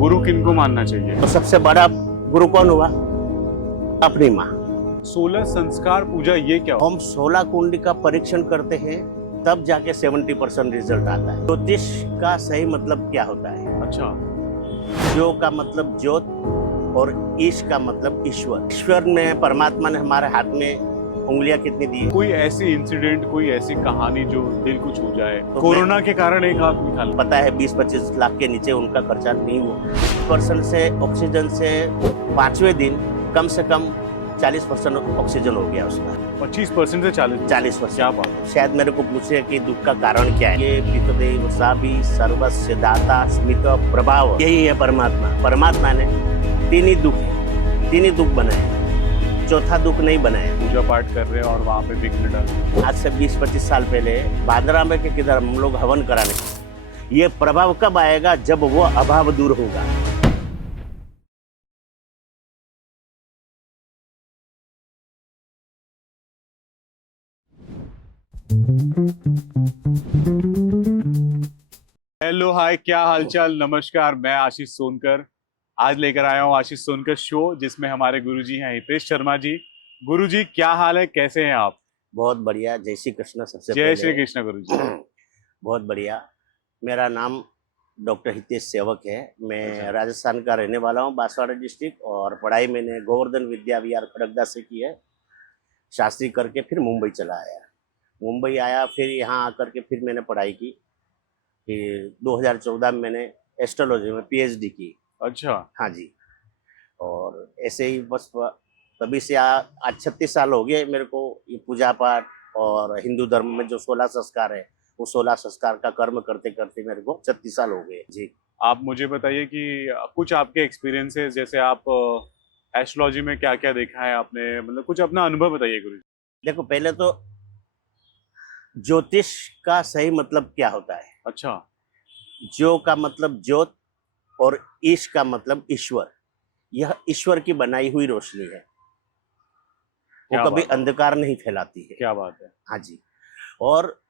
गुरु किनको मानना चाहिए? तो सबसे बड़ा गुरु कौन हुआ? अपनी माँ। 16 संस्कार पूजा ये क्या हो? हम 16 कुंडली का परीक्षण करते हैं, तब जाके 70% रिजल्ट आता है। ज्योतिष का सही मतलब क्या होता है? अच्छा, ज्यो का मतलब ज्योत और ईश का मतलब ईश्वर। ईश्वर में परमात्मा ने हमारे हाथ में उंगलियां कितनी दी? कोई ऐसी इंसिडेंट, कोई ऐसी कहानी जो दिल को छू जाए? तो कोरोना के कारण एक हाथ निकाल। पता है 20-25 लाख के नीचे उनका खर्चा नहीं हुआ। पर्सन से ऑक्सीजन से 5वें दिन कम से कम 40% ऑक्सीजन हो गया उसका। 25% से 40%। क्या बात है। शायद मेरे को पूछे कि दुख का कारण क्या है। ये पितदेव साबी सर्वस्य दाता स्मित प्रभाव, यही है परमात्मा। परमात्मा ने तीन ही दुख बनाए, चौथा दुख नहीं बनाया। पूजा पाठ कर रहे हैं और वहाँ पे विघ्न डाल। आज से 20-25 साल पहले भादरा में के किधर हम लोग हवन कराने, ये प्रभाव कब आएगा? जब वो अभाव दूर होगा। हेलो, हाय, क्या हालचाल, नमस्कार। मैं आशीष सोनकर आज लेकर आया हूँ आशीष सोनकर शो, जिसमें हमारे गुरुजी हैं हितेश शर्मा जी। गुरुजी, क्या हाल है, कैसे हैं आप? बहुत बढ़िया। जय श्री कृष्ण। सबसे जय पहले श्री कृष्ण गुरुजी। बहुत बढ़िया। मेरा नाम डॉक्टर हितेश सेवक है। मैं राजस्थान का रहने वाला हूँ, बांसवाड़ा डिस्ट्रिक्ट। और पढ़ाई मैंने गोवर्धन विद्या विहार खड़गदा से की है। शास्त्री करके फिर मुंबई चला आया। मुंबई आया, फिर यहाँ आकर के फिर मैंने पढ़ाई की। फिर 2014 में मैंने एस्ट्रोलॉजी में पीएचडी की। अच्छा। हाँ जी। और ऐसे ही बस तभी से आज 36 साल हो गए मेरे को ये पूजा पाठ और हिंदू धर्म में जो 16 संस्कार है, वो 16 संस्कार का कर्म करते करते मेरे को 36 साल हो गए जी। आप मुझे बताइए कि कुछ आपके एक्सपीरियंसेस, जैसे आप एस्ट्रोलॉजी में क्या क्या देखा है आपने, मतलब कुछ अपना अनुभव बताइए गुरुजी। देखो, पहले तो ज्योतिष का सही मतलब क्या होता है? अच्छा। ज्यो का मतलब ज्योत और ईश का मतलब ईश्वर। यह ईश्वर की बनाई हुई रोशनी है, वो क्या कभी बात है। अंधकार नहीं फैलाती है। क्या बात है। हाँ जी। और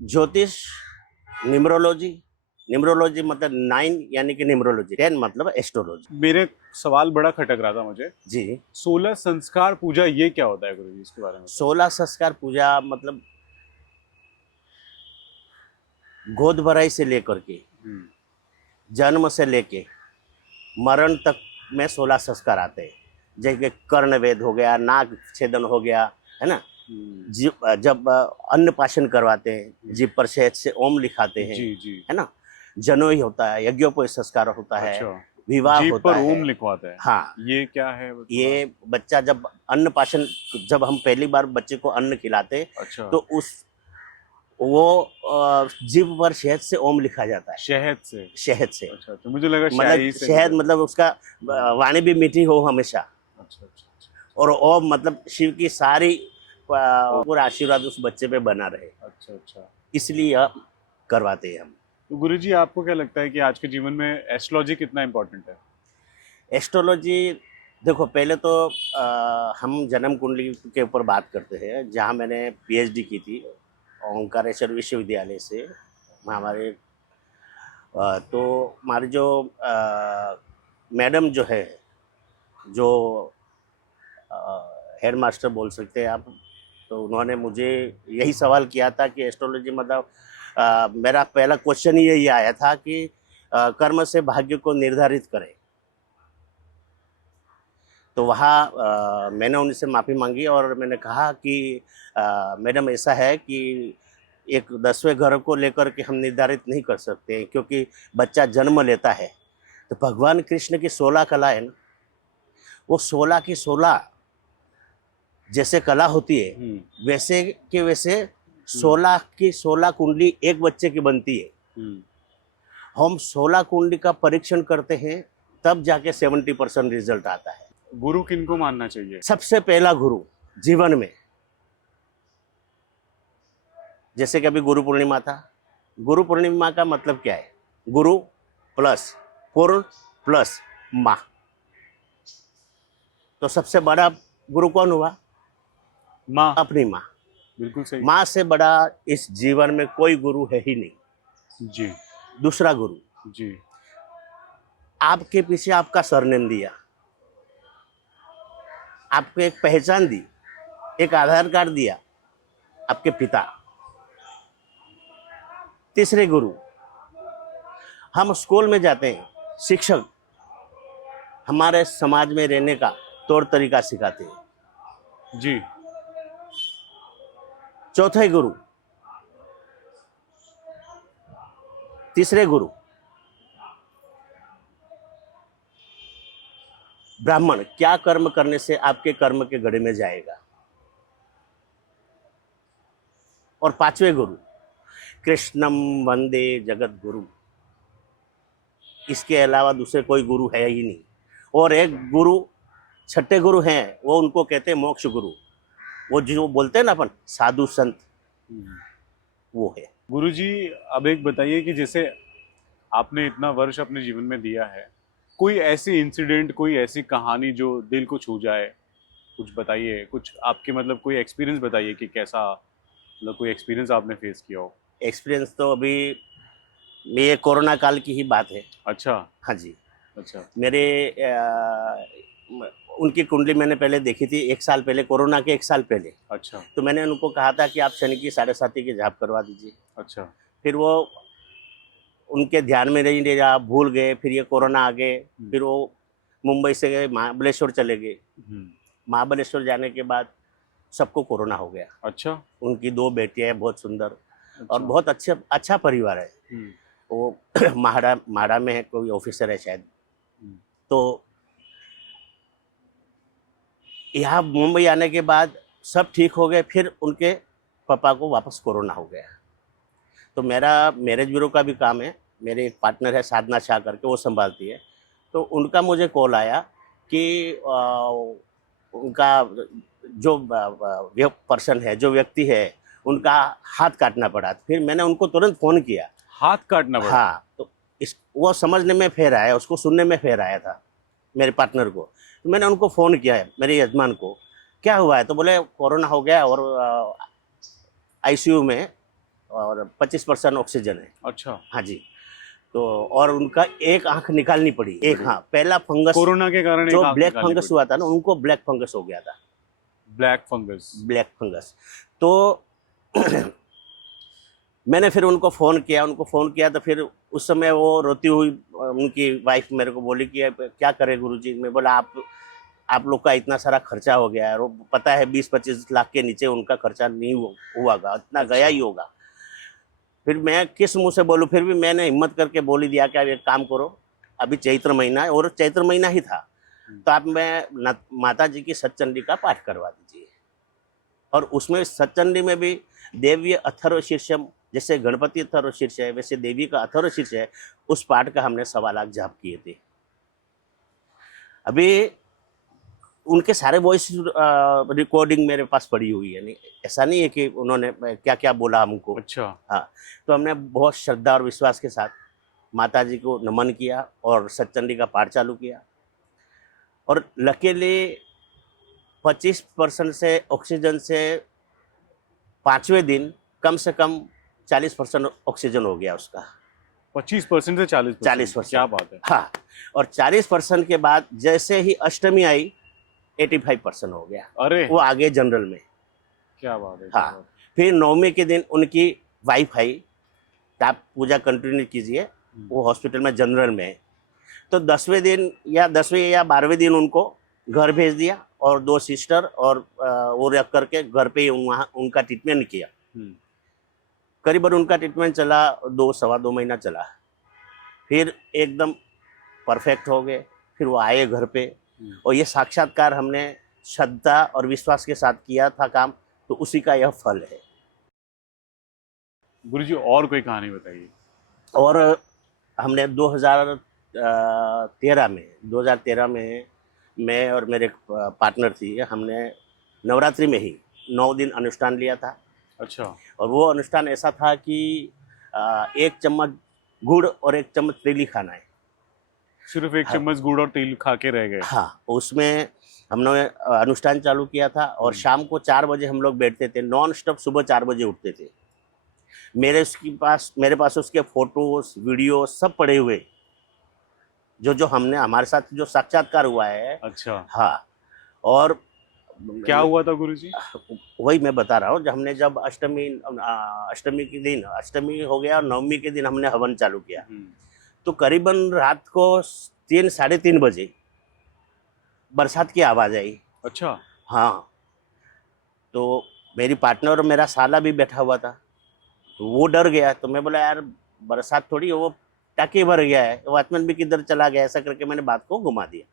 ज्योतिष, न्यूमरोलॉजी मतलब 9 यानी कि न्यूमरोलॉजी, 10 मतलब एस्ट्रोलॉजी। मेरे सवाल बड़ा खटक रहा था मुझे। जी। 16 संस्कार पूजा ये क्या होता है गुरुजी, इसके बारे में? 16 संस्कार पूजा मतलब गोद भराई से लेकर के जन्म से लेके मरण तक में 16 संस्कार आते हैं। जैसे कर्णवेद हो गया, नाग छेदन हो गया, है ना। जब अन्नपाशन करवाते हैं, जीभ पर शहद से ओम लिखाते हैं, जी जी, है ना। जनोई होता है, यज्ञोपवीत संस्कार होता है। अच्छा। विवाह जीभ होता पर है। ओम लिखवाते हैं? हाँ। ये क्या है? ये बच्चा जब अन्नपाशन, जब हम पहली बार बच्चे को अन्न खिलाते, अच्छा। तो वो जीभ पर शहद से ओम लिखा जाता है। शहद से? शहद से अच्छा अच्छा, मुझे लगा मतलब शाही से। शहद मतलब उसका वाणी भी मीठी हो हमेशा। अच्छा अच्छा अच्छा। और ओम मतलब शिव की सारी पूरा आशीर्वाद उस बच्चे पे बना रहे, अच्छा अच्छा। इसलिए यह करवाते हैं हम। तो गुरुजी, आपको क्या लगता है कि आज के जीवन में एस्ट्रोलॉजी कितना इम्पोर्टेंट है? एस्ट्रोलॉजी, देखो पहले तो हम जन्म कुंडली के ऊपर बात करते हैं, जहाँ मैंने पीएचडी की थी ओंकारेश्वर विश्वविद्यालय से। हमारे तो हमारी जो मैडम जो है, जो हेड मास्टर बोल सकते हैं आप, तो उन्होंने मुझे यही सवाल किया था कि एस्ट्रोलॉजी मतलब मेरा पहला क्वेश्चन ही यही आया था कि कर्म से भाग्य को निर्धारित करें। तो वहाँ मैंने उनसे माफ़ी मांगी और मैंने कहा कि मैडम ऐसा है कि एक 10वें घर को लेकर के हम निर्धारित नहीं कर सकते, क्योंकि बच्चा जन्म लेता है तो भगवान कृष्ण की 16 कला है ना, वो 16 की 16 जैसे कला होती है, वैसे के वैसे 16 की 16 कुंडली एक बच्चे की बनती है। हम 16 कुंडली का परीक्षण करते हैं, तब जाके 70% रिजल्ट आता है। गुरु किनको मानना चाहिए? सबसे पहला गुरु जीवन में, जैसे कि अभी गुरु पूर्णिमा था। गुरु पूर्णिमा का मतलब क्या है? गुरु प्लस पूर्ण प्लस माँ। तो सबसे बड़ा गुरु कौन हुआ? माँ। अपनी माँ। बिल्कुल सही। माँ से बड़ा इस जीवन में कोई गुरु है ही नहीं जी। दूसरा गुरु जी। आपके पीछे आपका सरनेम दिया, आपको एक पहचान दी, एक आधार कार्ड दिया, आपके पिता। तीसरे गुरु, हम स्कूल में जाते हैं, शिक्षक हमारे समाज में रहने का तौर तरीका सिखाते हैं। जी। चौथे गुरु, तीसरे गुरु ब्राह्मण, क्या कर्म करने से आपके कर्म के गड़े में जाएगा। और पांचवे गुरु, कृष्णम वंदे जगत गुरु, इसके अलावा दूसरे कोई गुरु है ही नहीं। और एक गुरु, छठे गुरु हैं, वो उनको कहते हैं मोक्ष गुरु, वो जो बोलते हैं ना अपन साधु संत, वो है। गुरुजी, अब एक बताइए कि जैसे आपने इतना वर्ष अपने जीवन में दिया है, कोई ऐसी इंसिडेंट, कोई ऐसी कहानी जो दिल को छू जाए, कुछ बताइए। कुछ आपके मतलब कोई एक्सपीरियंस बताइए कि कैसा, मतलब कोई एक्सपीरियंस आपने फेस किया हो। एक्सपीरियंस तो अभी ये कोरोना काल की ही बात है। अच्छा। हाँ जी। अच्छा। मेरे उनकी कुंडली मैंने पहले देखी थी 1 साल पहले, कोरोना के 1 साल पहले। अच्छा। तो मैंने उनको कहा था कि आप शनि की 7.5 की जाप करवा दीजिए। अच्छा। फिर वो उनके ध्यान में नहीं रहा, भूल गए। फिर ये कोरोना आ गए। फिर वो मुंबई से गए, महाबलेश्वर चले गए। महाबलेश्वर जाने के बाद सबको कोरोना हो गया। अच्छा। उनकी 2 बेटियां हैं, बहुत सुंदर। अच्छा। और बहुत अच्छा परिवार है। वो माड़ा में है, कोई ऑफिसर है शायद। तो यहाँ मुंबई आने के बाद सब ठीक हो गए। फिर उनके पापा को वापस कोरोना हो गया। तो मेरा मैरिज ब्यूरो का भी काम है, मेरे एक पार्टनर है साधना शाह करके, वो संभालती है। तो उनका मुझे कॉल आया कि उनका जो पर्सन है, जो व्यक्ति है, उनका हाथ काटना पड़ा। फिर मैंने उनको तुरंत फ़ोन किया। हाथ काटना पड़ा? हाँ। तो वो समझने में फेर आया, उसको सुनने में फेर आया था मेरे पार्टनर को। तो मैंने उनको फ़ोन किया है, मेरे यजमान को, क्या हुआ है? तो बोले कोरोना हो गया और आईसीयू में और 25% ऑक्सीजन है। अच्छा। हाँ जी। तो और उनका एक आंख निकालनी पड़ी, एक। हाँ, पहला फंगस कोरोना के कारण जो एक आंख ब्लैक निकालनी फंगस पड़ी। हुआ था ना, उनको ब्लैक फंगस हो गया था। Black fungus. Black fungus. तो मैंने फिर उनको फ़ोन किया। तो फिर उस समय वो रोती हुई उनकी वाइफ मेरे को बोली कि अब क्या करें गुरुजी। मैं बोला आप लोग का इतना सारा खर्चा हो गया है, और पता है 20-25 लाख के नीचे उनका खर्चा नहीं हुआगा, इतना गया ही होगा। फिर मैं किस मुंह से बोलूँ? फिर भी मैंने हिम्मत करके बोल ही दिया कि आप एक काम करो, अभी चैत्र महीना है, और चैत्र महीना ही था, तो आप माता जी की सतचंडी का पाठ करवा दीजिए। और उसमें सतचंडी में भी देवी अथर्व शीर्षम, जैसे गणपति अथर्व शीर्ष है, वैसे देवी का अथर्व शीर्ष है। उस पाठ का हमने 1.25 लाख जाप किए थे। अभी उनके सारे वॉइस रिकॉर्डिंग मेरे पास पड़ी हुई है। नहीं, ऐसा नहीं है कि उन्होंने क्या क्या बोला हमको। अच्छा। हाँ। तो हमने बहुत श्रद्धा और विश्वास के साथ माता जी को नमन किया और सतचंडी का पाठ चालू किया। और लकीली 25% से ऑक्सीजन से 5वें दिन कम से कम 40% ऑक्सीजन हो गया उसका। 25% से 40%? 40%। क्या बात है। हाँ। और 40% के बाद जैसे ही अष्टमी आई, 85% हो गया। अरे, वो आगे जनरल में। क्या बात है। हाँ। फिर 9वीं के दिन उनकी वाइफ आई, आप पूजा कंटिन्यू कीजिए, वो हॉस्पिटल में जनरल में है। तो 10वें दिन या 10वें या 12वें दिन उनको घर भेज दिया, और 2 सिस्टर और वो रख करके घर पे ही वहाँ उनका ट्रीटमेंट किया। करीबन उनका ट्रीटमेंट चला 2-2.25 महीना चला। फिर एकदम परफेक्ट हो गए। फिर वो आए घर पे, और ये साक्षात्कार हमने श्रद्धा और विश्वास के साथ किया था काम, तो उसी का यह फल है। गुरुजी, और कोई कहानी बताइए। और हमने 2013 में मैं और मेरे पार्टनर थी, हमने नवरात्रि में ही 9 दिन अनुष्ठान लिया था। अच्छा। और वो अनुष्ठान ऐसा था कि 1 चम्मच गुड़ और 1 चम्मच तेली खाना है। सिर्फ 1 चम्मच गुड़ और तेल खा के रह गए? हाँ। उसमें हमने अनुष्ठान चालू किया था, और शाम को 4 बजे हम लोग बैठते थे, नॉन स्टॉप। सुबह 4 बजे उठते थे, मेरे पास उसके फोटोज वीडियो सब पड़े हुए, जो हमने हमारे साथ जो साक्षात्कार हुआ है। अच्छा, हाँ। और क्या हुआ था गुरुजी? वही मैं बता रहा हूँ, जब अष्टमी के दिन, अष्टमी हो गया और नवमी के दिन हमने हवन चालू किया, तो करीबन रात को 3-3:30 बजे बरसात की आवाज आई। अच्छा, हाँ। तो मेरी पार्टनर और मेरा साला भी बैठा हुआ था, तो वो डर गया। तो मैं बोला यार बरसात थोड़ी, वो टाँकी भर गया है, वॉचमैन भी किधर चला गया, ऐसा करके मैंने बात को घुमा दिया।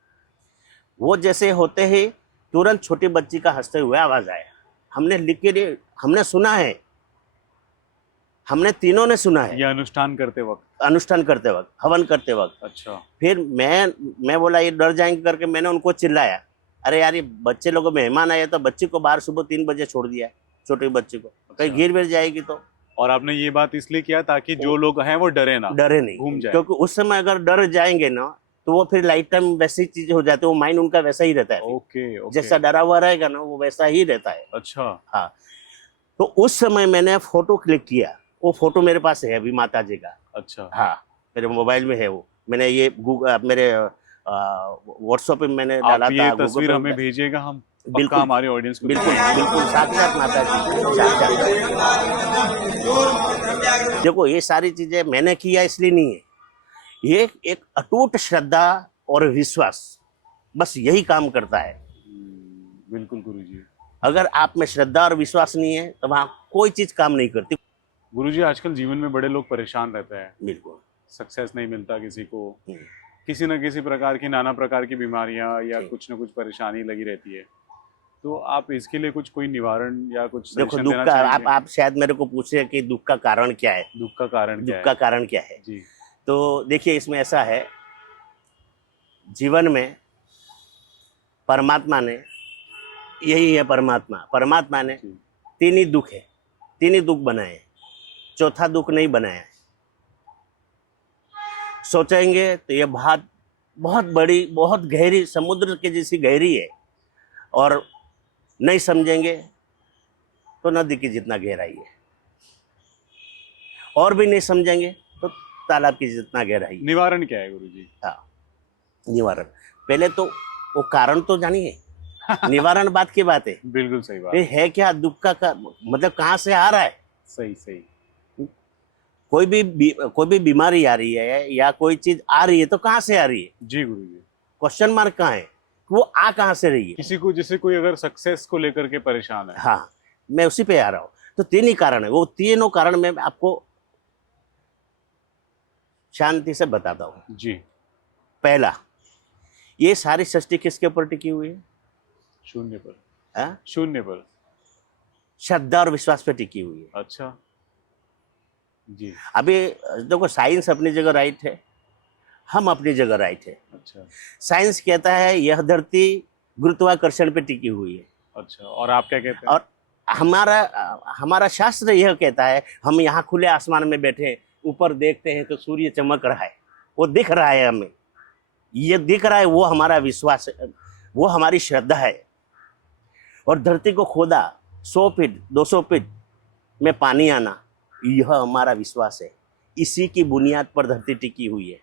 वो जैसे होते ही तुरंत छोटी बच्ची का हंसते हुए आवाज आया। हमने लिख के, हमने सुना है, हमने तीनों ने सुना है। ये अनुष्ठान करते वक्त? अनुष्ठान करते वक्त, हवन करते वक्त। अच्छा, फिर मैं बोला ये डर जाएंगे करके मैंने उनको चिल्लाया, अरे यार ये बच्चे लोग मेहमान आए, तो बच्ची को बाहर सुबह 3 बजे छोड़ दिया, छोटी बच्ची को, कहीं अच्छा। गिर विर जाएगी तो। और आपने ये बात इसलिए किया ताकि जो लोग हैं वो डरे ना, डरे घूम नहीं, जाए। क्योंकि उस समय अगर डर जाएंगे ना तो वो फिर लाइफ टाइम वैसी चीज हो जाती है, वो माइंड उनका वैसा ही रहता है। Okay, okay. जैसा डरा हुआ रहेगा ना वो वैसा ही रहता है। अच्छा, हाँ। तो उस समय मैंने फोटो क्लिक किया, वो फोटो मेरे पास है अभी माता जी का। अच्छा। हाँ, मेरे मोबाइल में है वो। मैंने ये मेरे व्हाट्सएप पे मैंने आप डाला ये था, गूगल तस्वीर पे हमें भेजिएगा, हम पक्का बिल्कुल, हमारे ऑडियंस को बिल्कुल दिखाएंगे। बिल्कुल साक्षात माता जी, साक्षात। देखो ये सारी चीजें मैंने किया इसलिए नहीं है, ये एक अटूट श्रद्धा और विश्वास, बस यही काम करता है। बिल्कुल गुरुजी। अगर आप में श्रद्धा और विश्वास नहीं है तो वहाँ कोई चीज काम नहीं करती। गुरुजी, आजकल जीवन में बड़े लोग परेशान रहते हैं, बिल्कुल। सक्सेस नहीं मिलता किसी को, हम्म, किसी न किसी प्रकार की, नाना प्रकार की बीमारियां या ठीक। कुछ न कुछ परेशानी लगी रहती है। तो आप इसके लिए कोई निवारण या कुछ देखो सजेशन दुख देना का, चाहेंगे? आप शायद मेरे को पूछ रहे हैं कि दुख का कारण क्या है। दुख का कारण क्या दुख का है? कारण क्या है? जी। तो देखिए इसमें ऐसा है, जीवन में परमात्मा ने, यही है परमात्मा, परमात्मा ने जी। 3 ही दुख है, 3 ही दुख बनाए हैं, चौथा दुख नहीं बनाया है। सोचेंगे तो ये बात बहुत बड़ी, बहुत गहरी, समुद्र के जैसी गहरी है, और नहीं समझेंगे तो नदी की जितना गहराई है, और भी नहीं समझेंगे तो तालाब की जितना गहराई है। निवारण क्या है गुरुजी? हाँ, निवारण पहले तो वो कारण तो जानिए, निवारण बात की बात है। बिल्कुल सही बात। ये है क्या दुख का मतलब कहाँ से आ रहा है? सही सही। कोई भी बीमारी आ रही है या कोई चीज आ रही है तो कहाँ से आ रही है? जी गुरुजी। क्वेश्चन मार्क कहाँ है, वो आ कहाँ से रही है? किसी को, जैसे कोई अगर सक्सेस को लेकर के परेशान है। हाँ, मैं उसी पे आ रहा हूँ। तो 3 ही कारण है, वो तीनों कारण मैं आपको शांति से बताता हूँ। जी। पहला, ये सारी सृष्टि किसके ऊपर टिकी हुई है? शून्य पर। हाँ? शून्य पर। श्रद्धा और विश्वास पे टिकी हुई है। अच्छा जी। अभी देखो साइंस अपनी जगह राइट है, हम अपनी जगह राइट है। अच्छा साइंस कहता है यह धरती गुरुत्वाकर्षण पे टिकी हुई है, अच्छा, और आप क्या कहते हैं? और हमारा शास्त्र यह कहता है हम यहाँ खुले आसमान में बैठे ऊपर देखते हैं तो सूर्य चमक रहा है, वो दिख रहा है, हमें ये दिख रहा है, वो हमारा विश्वास है, वो हमारी श्रद्धा है। और धरती को खोदा 100 फीट 200 फीट में पानी आना, यह हमारा विश्वास है। इसी की बुनियाद पर धरती टिकी हुई है।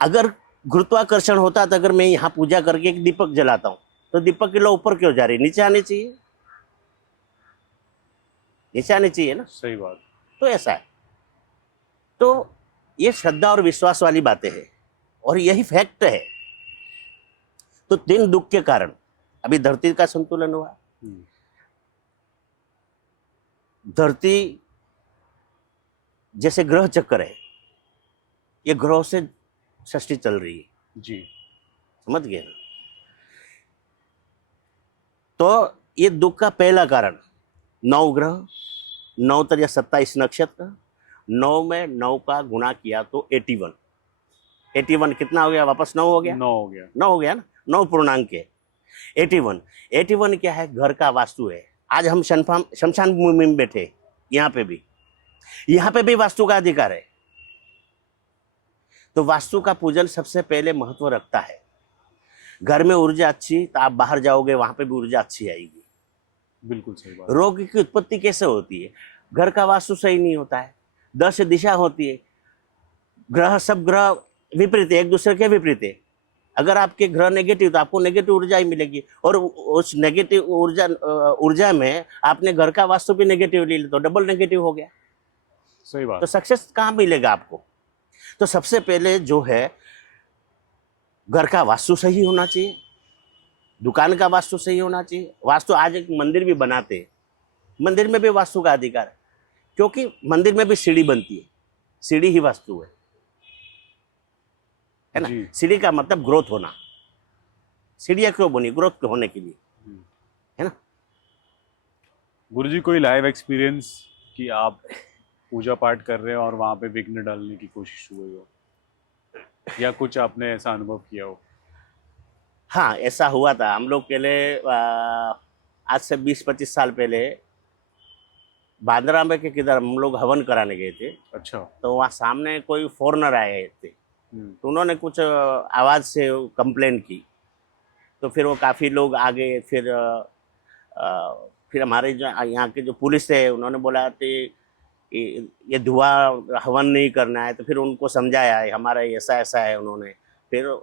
अगर गुरुत्वाकर्षण होता तो अगर मैं यहाँ पूजा करके एक दीपक जलाता हूँ तो दीपक की लो ऊपर क्यों जा रही? नीचे आनी चाहिए, नीचे आनी चाहिए ना। सही बात। तो ऐसा है। तो ये श्रद्धा और विश्वास वाली बातें हैं, और यही फैक्ट है। तो 3 दुख के कारण अभी धरती का संतुलन हुआ। धरती जैसे ग्रह चक्कर है, ये ग्रह से सृष्टि चल रही है। जी। समझ गए ना? तो ये दुख का पहला कारण 9 ग्रह, 9 या 27 नक्षत्र, 9 में 9 का गुणा किया तो 81। 81 कितना हो गया? वापस 9 हो गया। 9 हो गया। 9 हो गया ना, 9 पूर्णांक है। 81 क्या है? घर का वास्तु है। आज हम शमशान भूमि में बैठे, यहाँ पे भी वास्तु का अधिकार है। तो वास्तु का पूजन सबसे पहले महत्व रखता है। घर में ऊर्जा अच्छी तो आप बाहर जाओगे वहां पे भी ऊर्जा अच्छी आएगी। बिल्कुल सही बात। रोग की उत्पत्ति कैसे होती है? घर का वास्तु सही नहीं होता है, 10 दिशा होती है, ग्रह सब ग्रह विपरीत है, एक दूसरे के विपरीत है। अगर आपके ग्रह नेगेटिव तो आपको नेगेटिव ऊर्जा ही मिलेगी, और उस नेगेटिव ऊर्जा में आपने घर का वास्तु भी नेगेटिव ले लिया तो डबल नेगेटिव हो गया, सही बात। तो सक्सेस कहाँ मिलेगा आपको। तो सबसे पहले जो है घर का वास्तु सही होना चाहिए, दुकान का वास्तु सही होना चाहिए। वास्तु आज एक मंदिर भी बनाते हैं, मंदिर में भी वास्तु का अधिकार है, क्योंकि मंदिर में भी सीढ़ी बनती है, सीढ़ी ही वास्तु है ना। जी। सीढ़ी का मतलब ग्रोथ होना, सीढ़ियाँ क्यों बनी, ग्रोथ होने के लिए, है ना। गुरुजी कोई लाइव एक्सपीरियंस कि आप पूजा पाठ कर रहे हो और वहां पे विघ्न डालने की कोशिश हुई हो, या कुछ आपने ऐसा अनुभव किया हो? हाँ, ऐसा हुआ था। हम लोग पहले आज से 20-25 साल पहले बांद्रा में के किधर हम लोग हवन कराने गए थे। अच्छा। तो वहाँ सामने कोई फॉरेनर आए थे, तो उन्होंने कुछ आवाज़ से कंप्लेन की, तो फिर वो काफ़ी लोग आ गए। फिर हमारे जो यहाँ के जो पुलिस है उन्होंने बोला कि ये धुआं हवन नहीं करना है, तो फिर उनको समझाया है हमारा ऐसा ऐसा है। उन्होंने फिर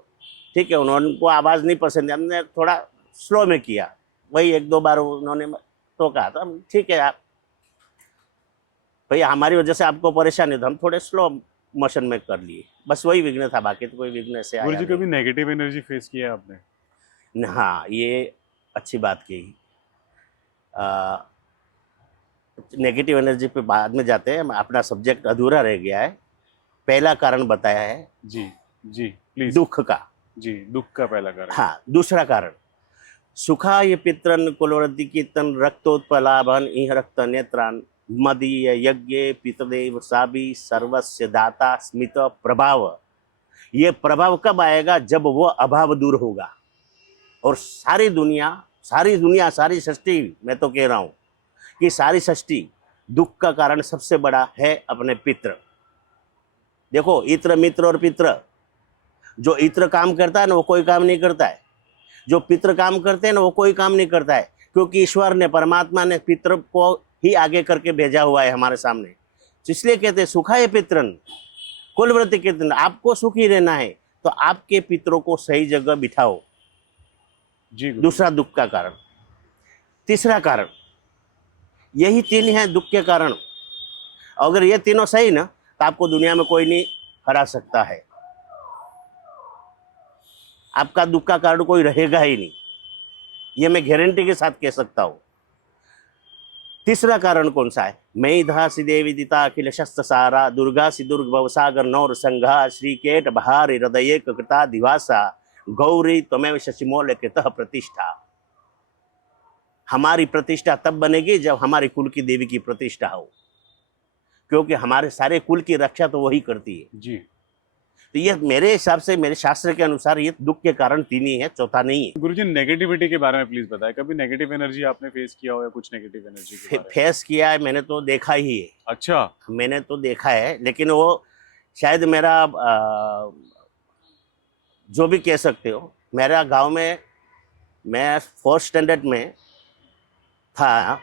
ठीक है, उनको आवाज़ नहीं पसंद, हमने थोड़ा स्लो में किया, वही 1-2 बार उन्होंने टोका, तो हम ठीक है आप भैया हमारी वजह से आपको परेशानी, तो हम थोड़े स्लो मोशन में कर लिए, बस वही विघ्न था, बाकी तो कोई विघ्न से आया गुरुजी नहीं। कभी नेगेटिव एनर्जी फेस किया है आपने? हाँ, ये अच्छी बात कही। नेगेटिव एनर्जी पे बाद में जाते हैं, अपना सब्जेक्ट अधूरा रह गया है। पहला कारण बताया है जी जी प्लीज। दुख का। जी, दुख का पहला कारण। हाँ, दूसरा कारण सुखाय पितरन कुलवृद्धि कीर्तन रक्तोत्पलाभन इह रक्त नेत्रान मदीय यज्ञ पितदेव साबी सर्वस्य दाता स्मित प्रभाव। ये प्रभाव कब आएगा, जब वो अभाव दूर होगा। और सारी दुनिया सारी सृष्टि, मैं तो कह रहा हूँ कि सारी सृष्टि दुख का कारण सबसे बड़ा है अपने पितृ। देखो, इत्र मित्र और पितृ, जो इत्र काम करता है ना वो कोई काम नहीं करता है, जो पितृ काम करते हैं ना वो कोई काम नहीं करता है, क्योंकि ईश्वर ने, परमात्मा ने पितृ को ही आगे करके भेजा हुआ है हमारे सामने। तो इसलिए कहते हैं सुखाय पितरन कुलवृत्ति कीर्तन। आपको सुखी रहना है तो आपके पितरों को सही जगह बिठाओ। जी गुरुजी। दूसरा दुख का कारण। तीसरा कारण, यही 3 है दुख के कारण। अगर ये तीनों सही ना तो आपको दुनिया में कोई नहीं हरा सकता है, आपका दुख का कारण कोई रहेगा ही नहीं, ये मैं गारंटी के साथ कह सकता हूं। तीसरा कारण कौन सा है, मई धासी देवी दिता अखिल शस्त्र सारा दुर्गा सी दुर्ग भवसागर नौर संघा श्रीकेट बहार हृदय कृता दिवासा गौरी त्वमेव शशिमोल कृतः प्रतिष्ठा। हमारी प्रतिष्ठा तब बनेगी जब हमारे कुल की देवी की प्रतिष्ठा हो, क्योंकि हमारे सारे कुल की रक्षा तो वही करती है। जी। तो ये मेरे हिसाब से, मेरे शास्त्र के अनुसार ये दुख के कारण 3 ही है, चौथा नहीं है। गुरुजी नेगेटिविटी के बारे में प्लीज बताएं, कभी नेगेटिव एनर्जी आपने फेस किया हो या कुछ नेगेटिव एनर्जी के बारे में? फेस किया है मैंने, तो देखा ही है। अच्छा। मैंने तो देखा है, लेकिन वो शायद मेरा जो भी कह सकते हो, मेरा गांव में मैं 4th स्टैंडर्ड में था,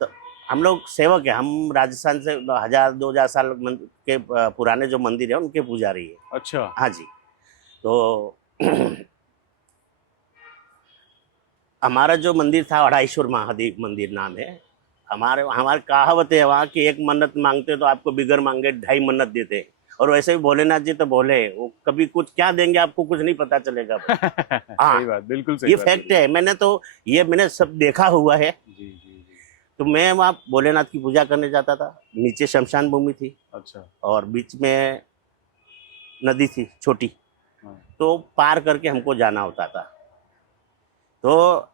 तो हम लोग सेवक है, हम राजस्थान से 1000-2000 साल के पुराने जो मंदिर है उनके पुजारी है। अच्छा। हाँ जी। तो हमारा जो मंदिर था अढ़ाईश्वर महादेव मंदिर नाम है। हमारे कहावत है वहाँ की, एक मन्नत मांगते तो आपको बिगर मांगे 2.5 मन्नत देते हैं। और वैसे भी भोलेनाथ जी तो भोले, वो कभी कुछ क्या देंगे आपको कुछ नहीं पता चलेगा। सही बात, बिल्कुल सही ये बात फैक्ट है, मैंने सब देखा हुआ है। जी जी जी। तो मैं वहाँ भोलेनाथ की पूजा करने जाता था। नीचे शमशान भूमि थी अच्छा। और बीच में नदी थी छोटी, हाँ। तो पार करके हमको जाना होता था। तो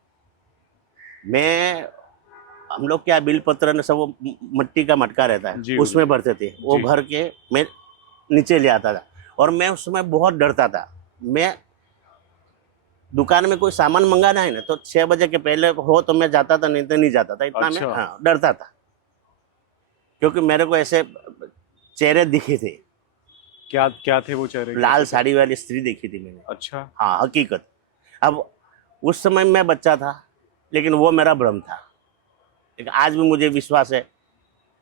हम लोग क्या, बिलपत्र ने सब वो मिट्टी का मटका रहता जी, है उसमें भरते थे, वो जी। भर के मैं नीचे ले आता था। और मैं उस समय बहुत डरता था। मैं दुकान में कोई सामान मंगाना है ना तो 6 बजे के पहले हो तो मैं जाता था, नहीं तो नहीं जाता था। इतना अच्छा। मैं डरता था, क्योंकि मेरे को ऐसे चेहरे दिखे थे। क्या क्या थे वो चेहरे? लाल साड़ी वाली स्त्री देखी थी मैंने। अच्छा। हाँ, हकीकत। अब उस समय मैं बच्चा था, लेकिन वो मेरा भ्रम था। लेकिन आज भी मुझे विश्वास है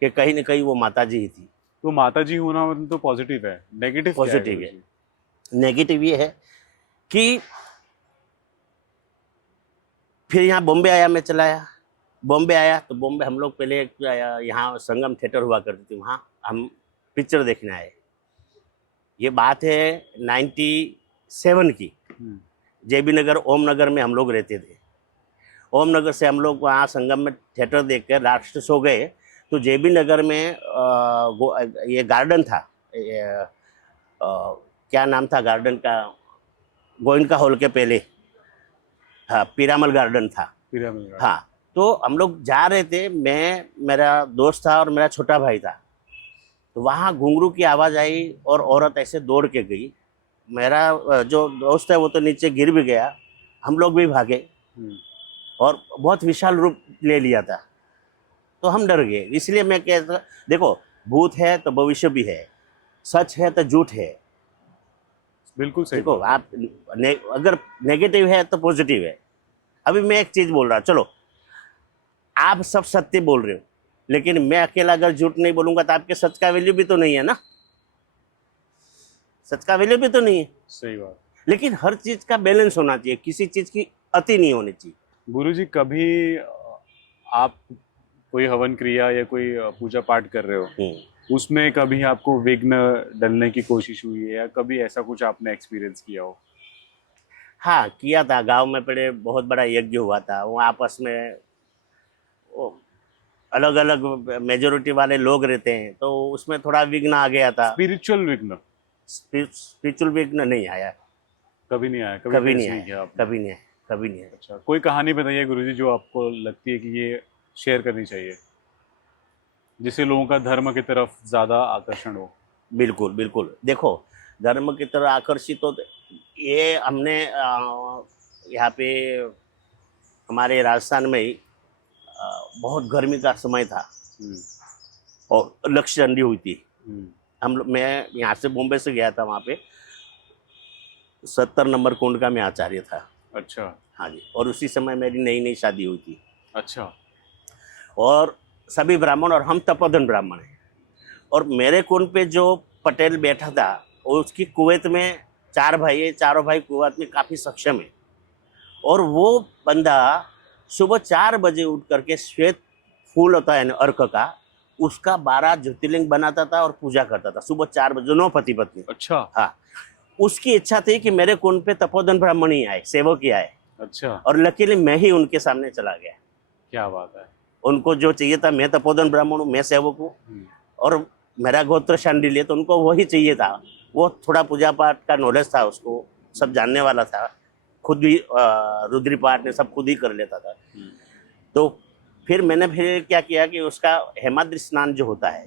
कि कहीं ना कहीं वो माता जी ही थी। तो माता जी होना मतलब तो पॉजिटिव है, नेगेटिव क्या है पॉजिटिव है। गुरुजी? नेगेटिव ये है कि फिर यहाँ बॉम्बे आया, मैं चला आया। बॉम्बे आया तो बॉम्बे हम लोग पहले यहाँ संगम थिएटर हुआ करती थी, वहाँ हम पिक्चर देखने आए। ये बात है 97 की। हम्म, जेबी नगर ओम नगर में हम लोग रहते थे। ओम नगर से हम लोग वहाँ संगम में थिएटर देख कर लास्ट सो गए। तो जेबी नगर में ये गार्डन था, क्या नाम था गार्डन का, गोइनका हॉल के पहले, हाँ पीरामल गार्डन था। Pyramid garden. हाँ, तो हम लोग जा रहे थे, मैं, मेरा दोस्त था और मेरा छोटा भाई था। तो वहाँ घुंघरू की आवाज़ आई और औरत ऐसे दौड़ के गई। मेरा जो दोस्त है वो तो नीचे गिर भी गया, हम लोग भी भागे हम्म, और बहुत विशाल रूप ले लिया था। तो हम डर गए। इसलिए मैं कहता, देखो भूत है तो भविष्य भी है, सच है तो झूठ है। बिल्कुल सही देखो बात। आप अगर नेगेटिव है तो पॉजिटिव है। अभी मैं एक चीज बोल रहा, चलो आप सब सत्य बोल रहे हो, लेकिन मैं अकेला अगर झूठ नहीं बोलूंगा तो आपके सच का वैल्यू भी तो नहीं है ना। सच का वैल्यू भी तो नहीं है। सही बात। लेकिन हर चीज का बैलेंस होना चाहिए, किसी चीज की अति नहीं होनी चाहिए। गुरुजी कभी आप कोई हवन क्रिया या कोई पूजा पाठ कर रहे हो, उसमें कभी आपको विघ्न डलने की कोशिश हुई है या कभी ऐसा कुछ आपने एक्सपीरियंस किया हो? हाँ किया था, गांव में पहले बहुत बड़ा यज्ञ हुआ था। वो आपस में अलग अलग मेजोरिटी वाले लोग रहते हैं, तो उसमें थोड़ा विघ्न आ गया था। स्पिरिचुअल विघ्न स्पिरिचुअल विघ्न नहीं आया, कभी नहीं आया, कभी कभी फेस नहीं नहीं आया, किया आपने? कभी नहीं आया, कभी नहीं आया। अच्छा, कोई कहानी बताइए गुरुजी जो आपको लगती है कि ये शेयर करनी चाहिए, जिससे लोगों का धर्म की तरफ ज्यादा आकर्षण हो। बिल्कुल बिल्कुल, देखो धर्म की तरह आकर्षित हो, ये हमने यहाँ पे हमारे राजस्थान में ही बहुत गर्मी का समय था हम्म, और लक्ष्य ठंडी हुई थी। हम्म, हम लोग, मैं यहाँ से बॉम्बे से गया था, वहाँ पे 70 नंबर कुंड का मैं आचार्य था। अच्छा, हाँ जी, और उसी समय मेरी नई नई शादी हुई थी। अच्छा, और सभी ब्राह्मण और हम तपोधन ब्राह्मण हैं। और मेरे कुंड पे जो पटेल बैठा था, वो उसकी कुवैत में 4 भाई है, चारों भाई कुवैत में काफ़ी सक्षम है। और वो बंदा सुबह 4 बजे उठ करके श्वेत फूल होता है ना अर्क का, उसका 12 ज्योतिर्लिंग बनाता था और पूजा करता था सुबह 4 बजे, 9 पति पत्नी। अच्छा, हाँ, उसकी इच्छा थी कि मेरे कुंड पे तपोधन ब्राह्मण ही आए, सेवक ही आए। अच्छा, और लकीली मैं ही उनके सामने चला गया। क्या बात है। उनको जो चाहिए था, मैं तपोधन ब्राह्मण हूँ, मैं सेवक हूँ और मेरा गोत्र शांडिल्य, तो उनको वही चाहिए था। वो थोड़ा पूजा पाठ का नॉलेज था, उसको सब जानने वाला था, खुद भी रुद्री पाठ ने सब खुद ही कर लेता था। तो फिर मैंने फिर क्या किया कि उसका हेमाद्रि स्नान जो होता है,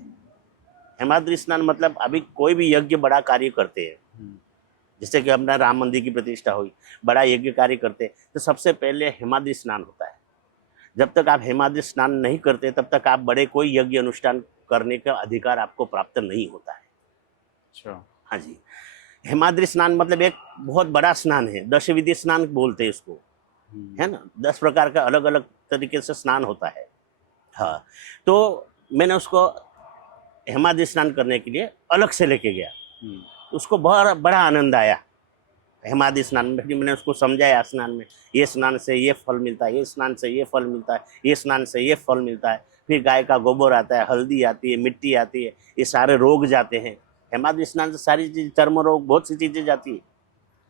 हेमाद्रि स्नान मतलब अभी कोई भी यज्ञ बड़ा कार्य करते हैं, जैसे कि अपना राम मंदिर की प्रतिष्ठा हुई, बड़ा यज्ञ कार्य करते हैं, तो सबसे पहले हेमाद्रि स्नान होता है। जब तक आप हेमाद्रि स्नान नहीं करते तब तक आप बड़े कोई यज्ञ अनुष्ठान करने का अधिकार आपको प्राप्त नहीं होता है। अच्छा, हाँ जी, हेमाद्रि स्नान मतलब एक बहुत बड़ा स्नान है, 10 विधि स्नान बोलते हैं इसको, है ना। 10 प्रकार का अलग अलग तरीके से स्नान होता है। हाँ, तो मैंने उसको हेमाद्रि स्नान करने के लिए अलग से लेके गया। उसको बड़ा बड़ा आनंद आया हेमाद्रि स्नान में। फिर मैंने उसको समझाया, स्नान में ये स्नान से ये फल मिलता है, ये स्नान से ये फल मिलता है, ये स्नान से ये फल मिलता है। फिर गाय का गोबर आता है, हल्दी आती है, मिट्टी आती है, ये सारे रोग जाते हैं। हेमाद्रि स्नान से सारी चीज, चर्म रोग, बहुत सी चीजें जाती है।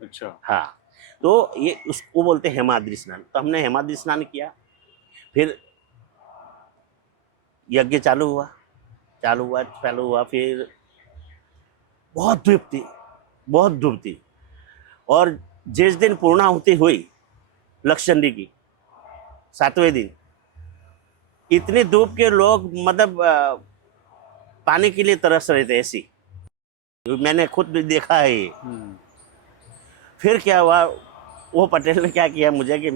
अच्छा, हाँ, तो ये उसको बोलते हैं हेमाद्रि स्नान। तो हमने हेमाद्रि स्नान किया, फिर यज्ञ चालू हुआ। फिर बहुत धूप थी, बहुत धूप थी। और जिस दिन पूर्णाहुति हुई लक्षचंडी की, 7वें दिन, इतनी धूप के लोग मतलब पानी के लिए तरस रहे थे, ऐसी मैंने खुद भी देखा है ये। फिर क्या हुआ, वो पटेल ने क्या किया मुझे कि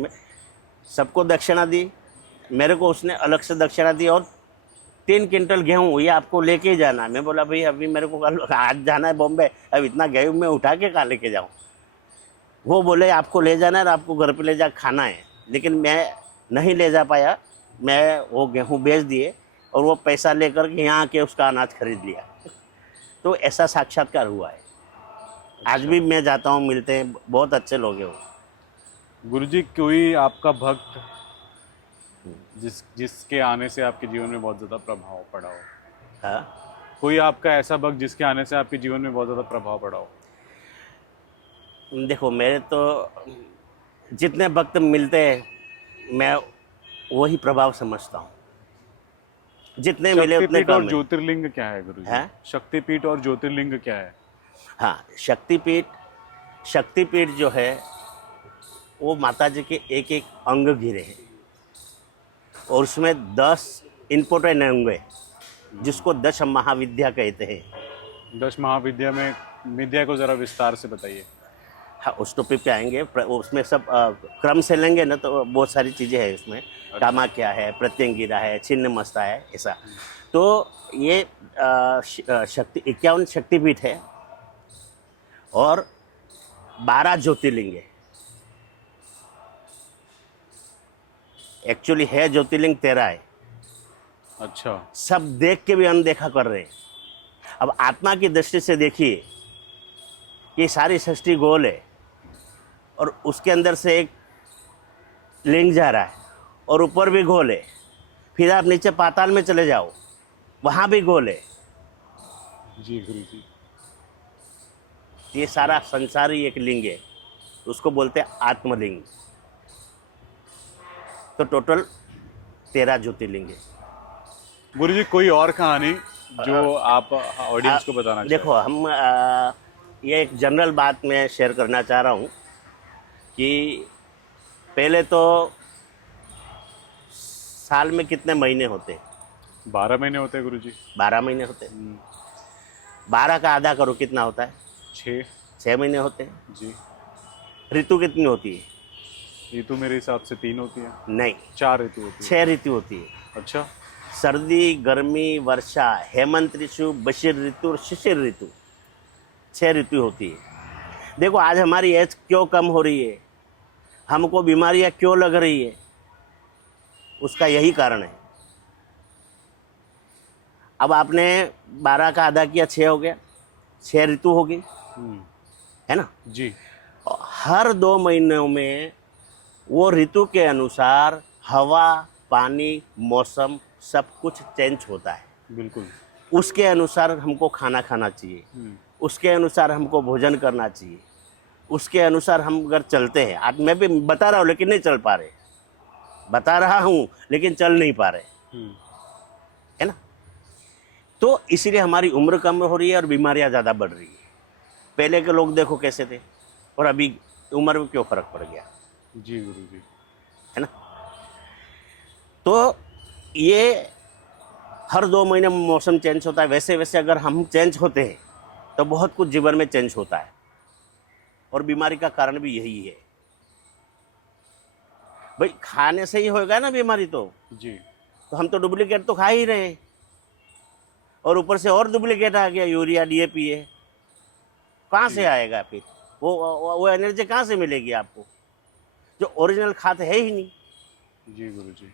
सबको दक्षिणा दी, मेरे को उसने अलग से दक्षिणा दी और 3 क्विंटल गेहूँ, ये आपको लेके ही जाना। मैं बोला भाई अभी मेरे को कल आज जाना है बॉम्बे, अब इतना गेहूँ मैं उठा के कहाँ लेके जाऊँ। वो बोले आपको ले जाना है और आपको घर पे ले जा खाना है, लेकिन मैं नहीं ले जा पाया। मैं वो गेहूँ बेच दिए और वो पैसा लेकर के यहाँ आके उसका अनाज खरीद लिया। तो ऐसा साक्षात्कार हुआ है। आज भी मैं जाता हूँ, मिलते हैं, बहुत अच्छे लोग हैं वो। गुरुजी, कोई आपका भक्त जिसके आने से आपके जीवन में बहुत ज़्यादा प्रभाव पड़ा हो? हाँ, कोई आपका ऐसा भक्त जिसके आने से आपके जीवन में बहुत ज़्यादा प्रभाव पड़ा हो? देखो मेरे तो जितने वक्त मिलते हैं मैं वही प्रभाव समझता हूँ। जितने मिले उतने शक्तिपीठ और कम है। ज्योतिर्लिंग क्या है गुरुजी? हैं? शक्तिपीठ और ज्योतिर्लिंग क्या है? हाँ, शक्तिपीठ जो है वो माता जी के एक एक अंग घिरे हैं और उसमें 10 इम्पोर्टेंट अंग है जिसको 10 महाविद्या कहते हैं। 10 महाविद्या में विद्या को जरा विस्तार से बताइए। हाँ, उस टॉपिक पे आएंगे। उसमें सब क्रम से लेंगे ना तो बहुत सारी चीज़ें हैं उसमें। कामाख्या है, प्रत्यंगिरा है, छिन्नमस्ता है, ऐसा। तो ये शक्ति 51 शक्तिपीठ है और 12 ज्योतिर्लिंग है। एक्चुअली है ज्योतिर्लिंग 13 है। अच्छा। सब देख के भी अनदेखा कर रहे हैं। अब आत्मा की दृष्टि से देखिए कि सारी सृष्टि गोल है और उसके अंदर से एक लिंग जा रहा है और ऊपर भी गोल है। फिर आप नीचे पाताल में चले जाओ, वहाँ भी गोल है। जी गुरुजी। ये सारा संसार ही एक लिंग है, उसको बोलते हैं आत्मलिंग। तो टोटल 13 ज्योतिर्लिंग है। गुरुजी, कोई और कहानी जो आप ऑडियंस को बताना चाहें? देखो हम ये एक जनरल बात मैं शेयर करना चाह रहा हूँ कि पहले तो साल में कितने महीने होते? 12 महीने होते हैं गुरुजी। 12 महीने होते। 12 का आधा करो, कितना होता है? 6। 6 महीने होते हैं। जी। ऋतु कितनी होती है? ऋतु मेरे हिसाब से 3 होती है। नहीं, 4 ऋतु होती है। 6 ऋतु होती है। अच्छा। सर्दी, गर्मी, वर्षा, हेमंत ऋतु, बशीर ऋतु और शिशिर ऋतु, 6 ऋतु होती है। देखो आज हमारी एज क्यों कम हो रही है, हमको बीमारियां क्यों लग रही है, उसका यही कारण है। अब आपने 12 का आधा किया, 6 हो गया, 6 ऋतु हो गई, है ना? जी। और हर 2 महीनों में वो ऋतु के अनुसार हवा, पानी, मौसम सब कुछ चेंज होता है। बिल्कुल। उसके अनुसार हमको खाना खाना चाहिए, उसके अनुसार हमको भोजन करना चाहिए, उसके अनुसार हम अगर चलते हैं। आज मैं भी बता रहा हूँ लेकिन नहीं चल पा रहे, बता रहा हूँ लेकिन चल नहीं पा रहे, है ना? तो इसीलिए हमारी उम्र कम हो रही है और बीमारियां ज़्यादा बढ़ रही है। पहले के लोग देखो कैसे थे और अभी उम्र में क्यों फर्क पड़ गया, जी गुरुजी। है ना? तो ये हर 2 महीने में मौसम चेंज होता है। वैसे वैसे अगर हम चेंज होते हैं तो बहुत कुछ जीवन में चेंज होता है और बीमारी का कारण भी यही है। भाई खाने से ही होगा ना बीमारी तो जी। हम तो डुप्लीकेट तो खा ही रहे हैं और ऊपर से और डुप्लीकेट आ गया, यूरिया, डीएपी है। कहाँ से आएगा फिर वो एनर्जी कहाँ से मिलेगी आपको, जो ओरिजिनल खाद है ही नहीं। जी गुरुजी।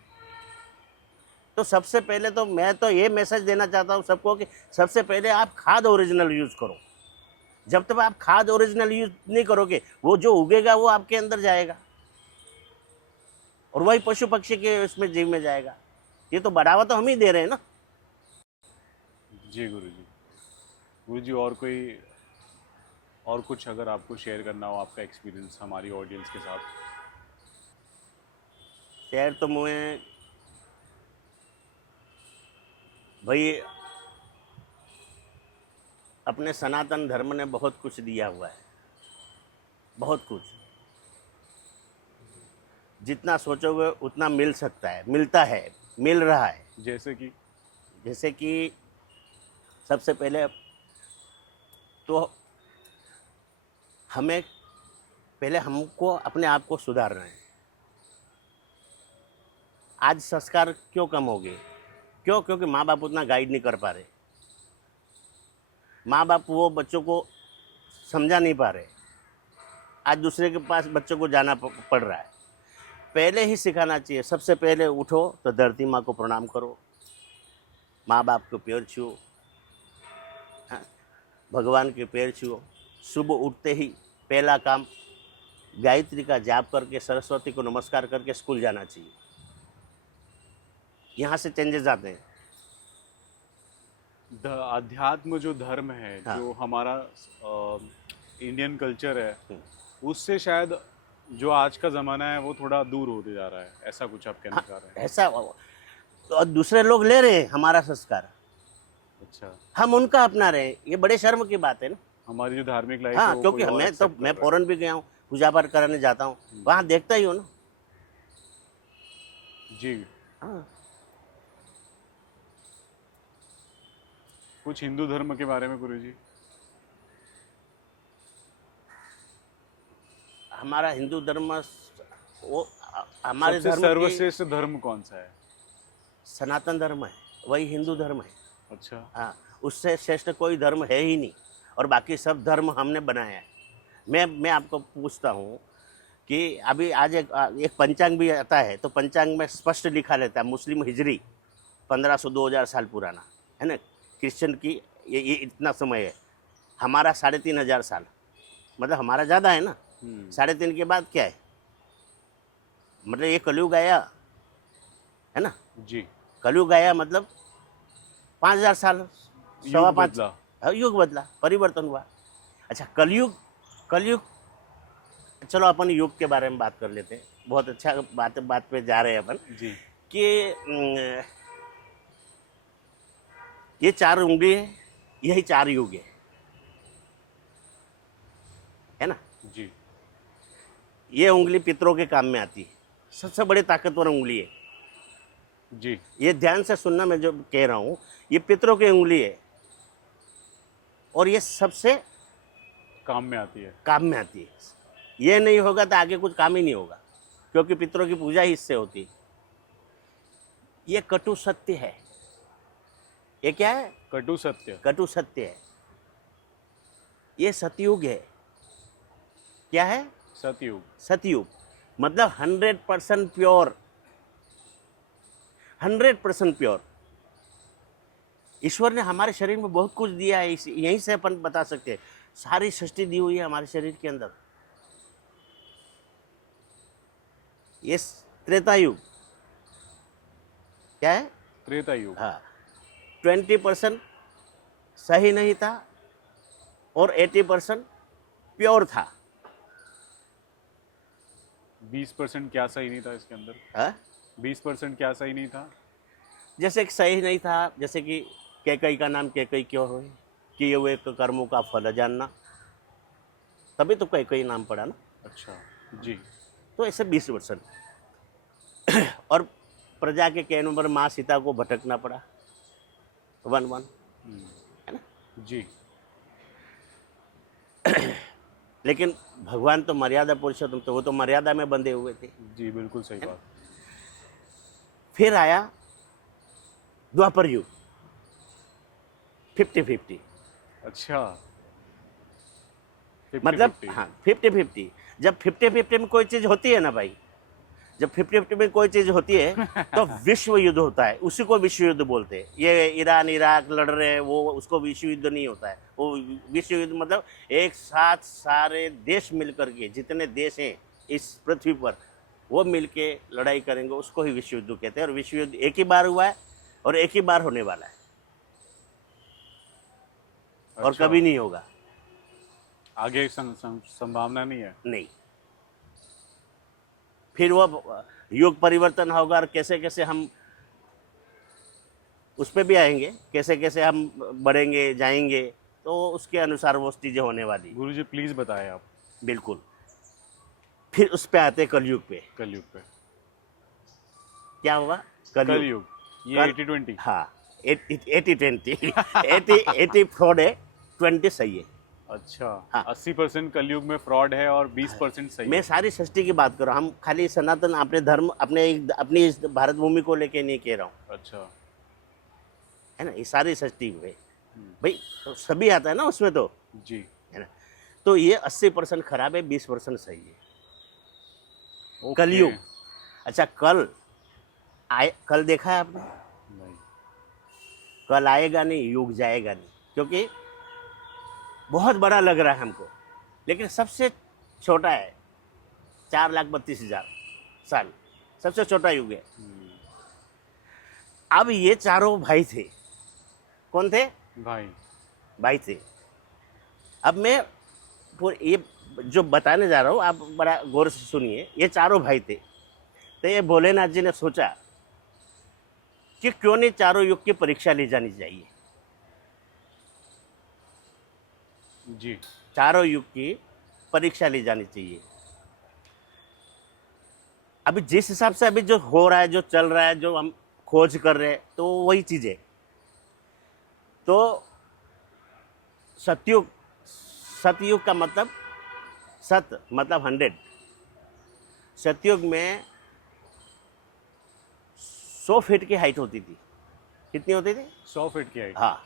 तो सबसे पहले तो मैं तो ये मैसेज देना चाहता हूँ सबको कि सबसे पहले आप खाद ओरिजिनल यूज़ करो। जब तक आप खाद ओरिजिनल यूज़ नहीं करोगे, वो जो उगेगा वो आपके अंदर जाएगा और वही पशु पक्षी के उसमें जीव में जाएगा। ये तो बढ़ावा तो हम ही दे रहे हैं ना। जी गुरुजी। गुरुजी, और कुछ अगर आपको शेयर करना हो, आपका एक्सपीरियंस हमारी ऑडियंस के साथ? शेयर तो मुझे भाई अपने सनातन धर्म ने बहुत कुछ दिया हुआ है, बहुत कुछ। जितना सोचोगे उतना मिल सकता है, मिलता है, मिल रहा है। जैसे कि सबसे पहले तो हमको अपने आप को सुधारना है। आज संस्कार क्यों कम हो गए? क्यों? क्योंकि माँ बाप उतना गाइड नहीं कर पा रहे। माँ बाप वो बच्चों को समझा नहीं पा रहे। आज दूसरे के पास बच्चों को जाना पड़ रहा है। पहले ही सिखाना चाहिए, सबसे पहले उठो तो धरती माँ को प्रणाम करो, माँ बाप के पैर छुओ, हाँ, भगवान के पैर छुओ। सुबह उठते ही पहला काम गायत्री का जाप करके सरस्वती को नमस्कार करके स्कूल जाना चाहिए। यहाँ से चेंजेस आते हैं। अध्यात्म जो धर्म है, हाँ। जो हमारा इंडियन कल्चर है, हम्म। उससे शायद जो आज का ज़माना है वो थोड़ा दूर होते जा रहा है, ऐसा कुछ आप कहना हाँ, चाह रहे हैं? ऐसा तो दूसरे लोग ले रहे हैं हमारा संस्कार, अच्छा, हम उनका अपना रहे हैं, ये बड़े शर्म की बात है ना। हमारी जो धार्मिक लाइफ है हाँ, वो क्योंकि कोई और मैं accept कर रहा है। फॉरेन भी गया हूँ, पूजा पाठ कराने जाता हूँ, वहाँ देखता ही हूँ ना। जी। हाँ, कुछ हिंदू धर्म के बारे में गुरुजी? हमारा हिंदू धर्म वो हमारे सबसे धर्म की सर्वश्रेष्ठ धर्म कौन सा है? सनातन धर्म है, वही हिंदू धर्म है। अच्छा, हाँ, उससे श्रेष्ठ कोई धर्म है ही नहीं, और बाकी सब धर्म हमने बनाया है। मैं आपको पूछता हूँ कि अभी आज एक पंचांग भी आता है, तो पंचांग में स्पष्ट लिखा रहता है मुस्लिम हिजरी 1500-2000 साल पुराना है ना। क्रिश्चियन की ये इतना समय है, हमारा 3500 साल, मतलब हमारा ज़्यादा है ना। 3.5 के बाद क्या है, मतलब ये कलयुग आया है ना। जी। कलयुग आया मतलब 5000 साल, सवा युग पाँच, बदला। युग बदला, परिवर्तन हुआ। अच्छा, कलयुग, कलयुग, चलो अपन युग के बारे में बात कर लेते हैं। बहुत अच्छा बात पे जा रहे हैं अपन जी। कि ये 4 उंगली है, यही 4 युग है ना। जी। ये उंगली पितरों के काम में आती है, सबसे बड़ी ताकतवर उंगली है। जी। ये ध्यान से सुनना, मैं जो कह रहा हूँ, ये पितरों की उंगली है, और ये सबसे काम में आती है। काम में आती है। ये नहीं होगा तो आगे कुछ काम ही नहीं होगा, क्योंकि पितरों की पूजा ही इससे होती है। ये कटु सत्य है। ये क्या है? कटु सत्य। कटु सत्य है। ये सतयुग है। क्या है? सतयुग। सतयुग मतलब 100% प्योर, 100% प्योर। ईश्वर ने हमारे शरीर में बहुत कुछ दिया है, यहीं से अपन बता सकते हैं। सारी सृष्टि दी हुई है हमारे शरीर के अंदर। ये त्रेता युग क्या है? त्रेता युग। हाँ, 20% सही नहीं था और 80% प्योर था। 20% क्या सही नहीं था इसके अंदर? हाँ? 20% क्या सही नहीं था? जैसे कि सही नहीं था, जैसे कि कैकई का नाम कैकई क्यों हो, किए हुए कर्मों का फल जानना, तभी तो कैकई नाम पड़ा ना। अच्छा। जी। तो ऐसे 20%। और प्रजा के कहने पर माँ सीता को भटकना पड़ा 1-1, है ना। जी। लेकिन भगवान तो मर्यादा पुरुषोत्तम, तो वो तो मर्यादा में बंधे हुए थे। जी, बिल्कुल सही बात। फिर आया द्वापर युग, 50-50। अच्छा। 50-50। मतलब हाँ, 50-50। जब 50-50 में कोई चीज़ होती है ना भाई, जब 50-50 में कोई चीज़ होती है तो विश्व युद्ध होता है, उसी को विश्व युद्ध बोलते हैं। ये ईरान इराक लड़ रहे हैं, वो उसको विश्व युद्ध नहीं होता है। वो विश्व युद्ध मतलब एक साथ सारे देश मिलकर के, जितने देश हैं इस पृथ्वी पर, वो मिल के लड़ाई करेंगे, उसको ही विश्व युद्ध कहते हैं। और विश्व युद्ध एक ही बार हुआ है और एक ही बार होने वाला है, और अच्छा। कभी नहीं होगा। आगे संभावना नहीं है। नहीं। फिर वो युग परिवर्तन होगा, और कैसे कैसे हम उस पर भी आएंगे, कैसे कैसे हम बढ़ेंगे जाएंगे, तो उसके अनुसार वो चीज़ें होने वाली। गुरुजी प्लीज बताएं आप। बिल्कुल। फिर उस पे आते कलयुग पे। कलयुग पे। क्या हुआ? कलयुग। कलयुग ये कल- 80-20। हाँ, 80-20। 80 फ्रॉड है, 20 सही है। अच्छा। हाँ। 80% कलयुग में फ्रॉड है और 20% सही मैं है। सारी सृष्टि की बात कर रहा हूँ, हम खाली सनातन अपने धर्म अपनी इस भारत भूमि को लेके नहीं कह रहा हूँ, अच्छा। है ना। ये सारी सृष्टि में भाई तो सभी आता है ना उसमें, तो जी। है ना। तो ये 80% खराब है, 20% सही है। ओके। कलयुग। अच्छा, कल देखा है आपने? नहीं। कल आएगा नहीं, युग जाएगा नहीं, क्योंकि बहुत बड़ा लग रहा है हमको, लेकिन सबसे छोटा है। 4,32,000 साल सबसे छोटा युग है। अब ये चारों भाई थे। कौन थे? भाई। भाई थे। अब मैं ये जो बताने जा रहा हूँ, आप बड़ा गौर से सुनिए। ये चारों भाई थे, तो ये भोलेनाथ जी ने सोचा कि क्यों नहीं चारों युग की परीक्षा ली जानी चाहिए। जी। चारों युग की परीक्षा ली जानी चाहिए। अभी जिस हिसाब से अभी जो हो रहा है, जो चल रहा है, जो हम खोज कर रहे हैं, तो वही चीज है। तो सतयुग, सतयुग का मतलब, सत मतलब 100। सतयुग में 100 फीट की हाइट होती थी। कितनी होती थी? 100 फीट की हाइट। हाँ,